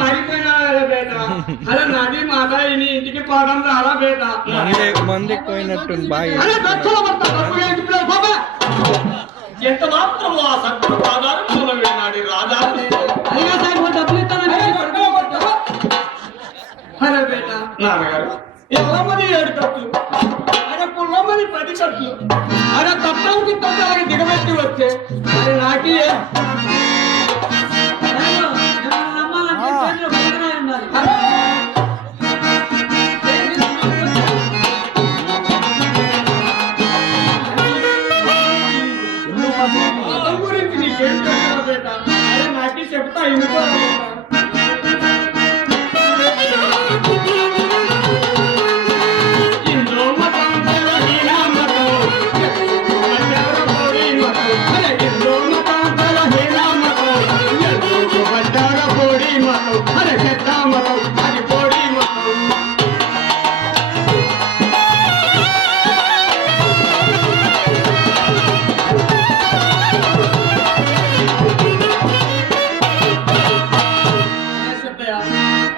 మారిపోయినా బేట. అరే నాది మాట ఇని ఇంటికి పాదం రాలా బేట. మంది ఎక్కువైనట్టుంది బాగా. ఎంత మాత్రం ఆ సత్తుడు పాదాలు విన్నాడు రాజా. అరే బేట నాన్నగారు ఎవరమ్మది 7 కట్లు, అరే పుల్లమ్మది 10 కట్లు, అరే తప్పకి తొందరగా దిగబెట్టి వచ్చే అరే నాకి గురించి నీకేం చెప్పారు బేట. అరే నాకి చెప్తా ఇంకో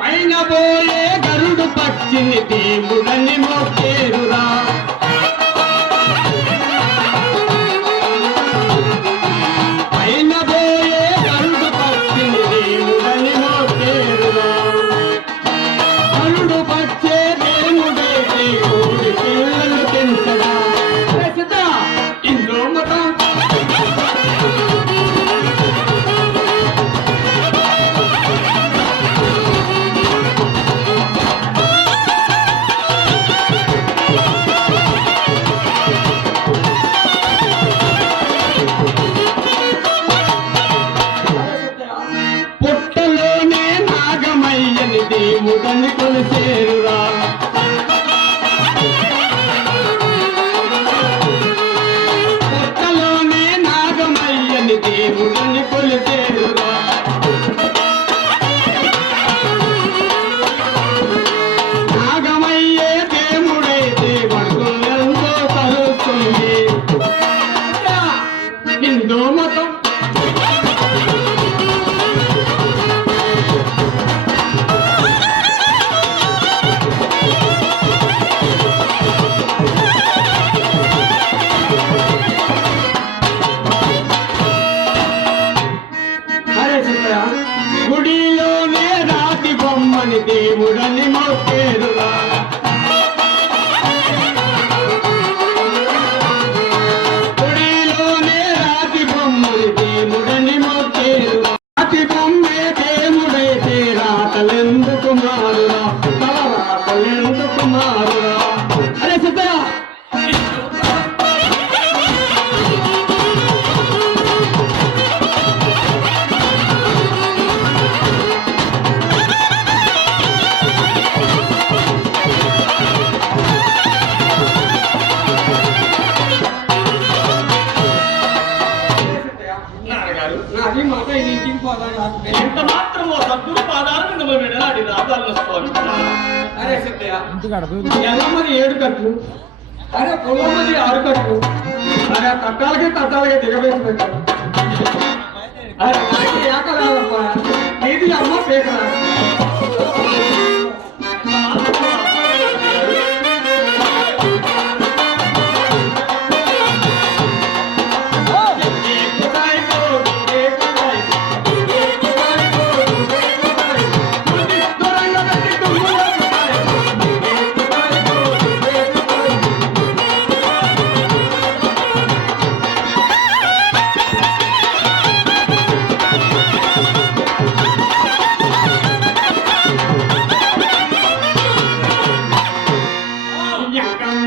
పైన పోయే గరుడు పచ్చిని దేవుడని మోకేరురా. పైన పోయే గరుడు పచ్చిని దేవుడని మోకేరురా. గరుడు పచ్చే దేవుడేసి కోడి పిల్లలు పెంచరా. ఇందో మతం పుట్టలోనే నాగమయ్యని దేవుడని కొలిసేరురా. పుట్టలోనే నాగమయ్యని దేవుడని కొలిసేరురా. నాగమయ్యే దేవుడైతే వర్గంలో కలుస్తుంది. హిందూ మతం గుడిలోనే రాతి బొమ్మని దేవుడని మోకేరురా. గుడిలోనే రాతి బొమ్మని దేవుడని మోకేరురా. రాతి బొమ్మే దేవుడైతే రాతలెందుకు మారురా, రాతలెందుకు మారురా. అరే సిద్ధయ్య నాది మాట ఇంటికి పోదా. ఎంత మాత్రం సద్గురు పాదాలను వినలాడి రాజాలను స్వామి. అరే సిద్ధయ్య ఎల్లమ్మది 7 కట్లు, అరే పొల్లమ్మది 6 కట్లు, అరే తట్టాలకి దిగబెట్టి పెట్టారు. అరే నాకి ఏకలాగప్ప ఇది అమ్మ పేకలా. Yang kamu